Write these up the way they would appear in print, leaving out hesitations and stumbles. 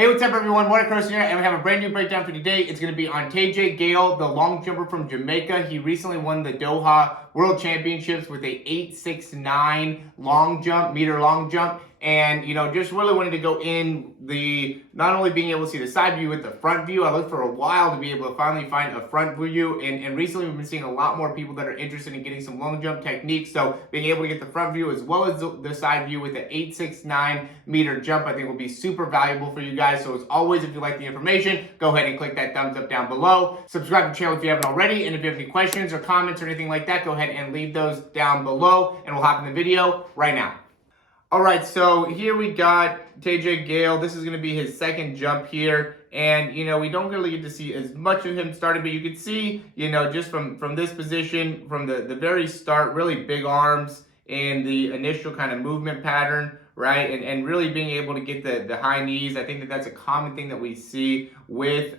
Hey, what's up everyone? Morey Croson here, and we have a brand new breakdown for today. It's going to be on Tajay Gayle, the long jumper from Jamaica. He recently won the Doha World Championships with a 8.69 meter long jump. And, just really wanted to go in not only being able to see the side view with the front view. I looked for a while to be able to finally find a front view. And recently we've been seeing a lot more people that are interested in getting some long jump techniques. So being able to get the front view as well as the side view with the 8.69 meter jump, I think will be super valuable for you guys. So as always, if you like the information, go ahead and click that thumbs up down below. Subscribe to the channel if you haven't already. And if you have any questions or comments or anything like that, go ahead and leave those down below. And we'll hop in the video right now. All right, so here we got Tajay Gayle. This is going to be his second jump here. And, we don't really get to see as much of him starting, but you can see, just from this position, from the very start, really big arms and the initial kind of movement pattern, right? And really being able to get the high knees. I think that's a common thing that we see with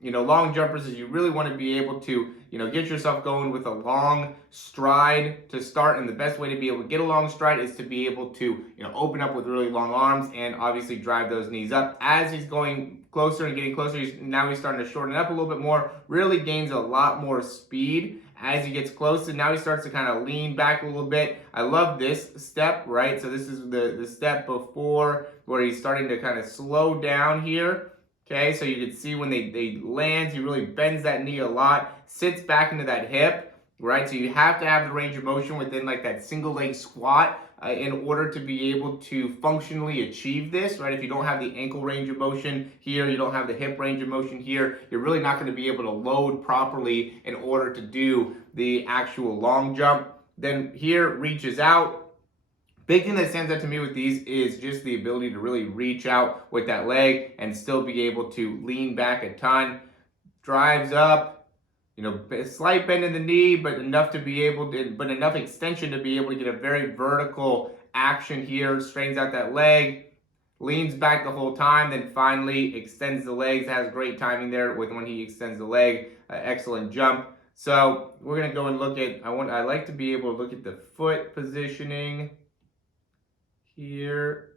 long jumpers, is you really want to be able to, get yourself going with a long stride to start. And the best way to be able to get a long stride is to be able to, open up with really long arms and obviously drive those knees up. As he's going closer and getting closer, now he's starting to shorten it up a little bit more, really gains a lot more speed as he gets close. And now he starts to kind of lean back a little bit. I love this step, right? So this is the step before where he's starting to kind of slow down here. Okay, so you can see when they land, he really bends that knee a lot, sits back into that hip, right? So you have to have the range of motion within like that single leg squat in order to be able to functionally achieve this, right? If you don't have the ankle range of motion here, you don't have the hip range of motion here, you're really not going to be able to load properly in order to do the actual long jump. Then here, reaches out. Big thing that stands out to me with these is just the ability to really reach out with that leg and still be able to lean back a ton. Drives up, a slight bend in the knee, but enough extension to be able to get a very vertical action here. Straightens out that leg, leans back the whole time, then finally extends the legs. Has great timing there with when he extends the leg. Excellent jump. So we're gonna go and look at. I like to be able to look at the foot positioning here.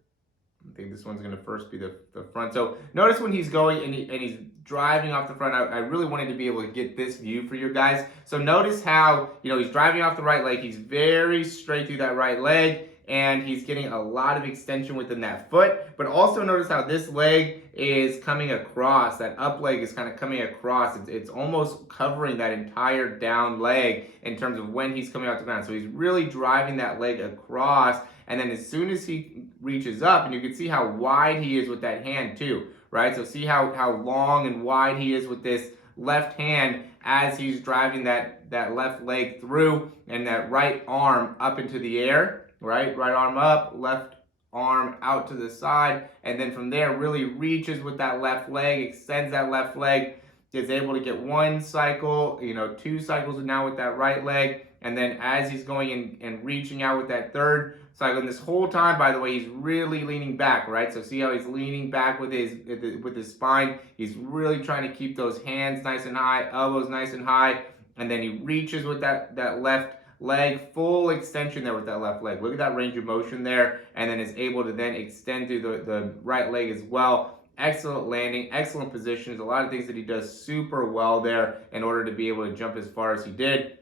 I think this one's going to first be the front. So notice when he's going and he's driving off the front, I really wanted to be able to get this view for you guys. So notice how, he's driving off the right leg. He's very straight through that right leg, and he's getting a lot of extension within that foot. But also notice how this leg is coming across. That up leg is kind of coming across. It's almost covering that entire down leg in terms of when he's coming off the ground. So he's really driving that leg across. And then as soon as he reaches up, and you can see how wide he is with that hand too, right? So see how long and wide he is with this left hand as he's driving that left leg through, and that right arm up into the air, right? Right arm up, left arm out to the side. And then from there really reaches with that left leg, extends that left leg, is able to get one cycle, 2 cycles now with that right leg. And then as he's going and reaching out with that third cycle, and this whole time, by the way, he's really leaning back, right? So see how he's leaning back with his spine. He's really trying to keep those hands nice and high, elbows nice and high. And then he reaches with that left leg, full extension there with that left leg. Look at that range of motion there. And then is able to then extend through the right leg as well. Excellent landing, excellent positions. A lot of things that he does super well there in order to be able to jump as far as he did.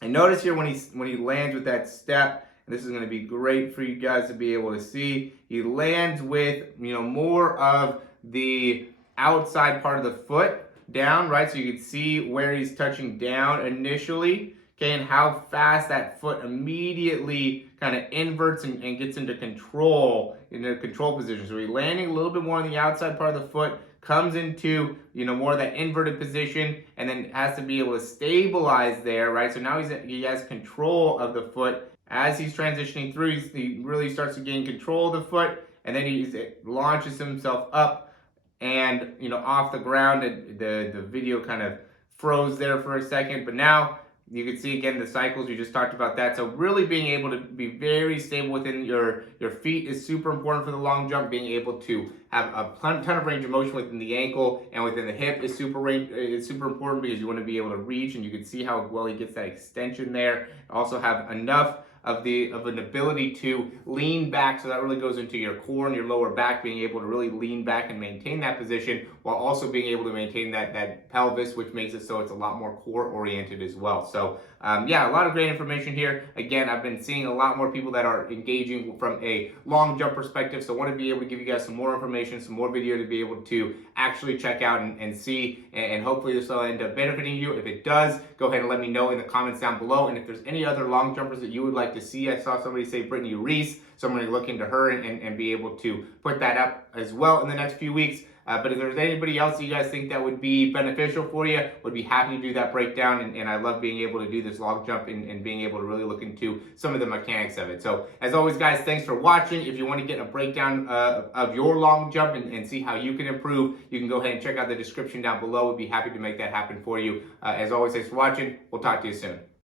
And notice here when he lands with that step, and this is going to be great for you guys to be able to see, he lands with more of the outside part of the foot down, right? So you can see where he's touching down initially, okay, and how fast that foot immediately kind of inverts and gets into control position. So he's landing a little bit more on the outside part of the foot, comes into more of that inverted position, and then has to be able to stabilize there, right? So now he has control of the foot. As he's transitioning through, he really starts to gain control of the foot, and then he launches himself up and off the ground. The video kind of froze there for a second, but now you can see again the cycles. We just talked about that. So really being able to be very stable within your feet is super important for the long jump. Being able to have a ton of range of motion within the ankle and within the hip is super important because you want to be able to reach, and you can see how well he gets that extension there. Also have enough of an ability to lean back, so that really goes into your core and your lower back, being able to really lean back and maintain that position while also being able to maintain that pelvis, which makes it so it's a lot more core oriented as well. So yeah, a lot of great information here. Again, I've been seeing a lot more people that are engaging from a long jump perspective, so I want to be able to give you guys some more information, some more video to be able to actually check out and see, and hopefully this will end up benefiting you. If it does, go ahead and let me know in the comments down below. And if there's any other long jumpers that you would like to see, I saw somebody say Brittany Reese, so I'm going to look into her and be able to put that up as well in the next few weeks. But if there's anybody else that you guys think that would be beneficial for you, would be happy to do that breakdown. And I love being able to do this long jump and being able to really look into some of the mechanics of it. So as always, guys, thanks for watching. If you want to get a breakdown of your long jump and see how you can improve, you can go ahead and check out the description down below. We'd be happy to make that happen for you. As always, thanks for watching. We'll talk to you soon.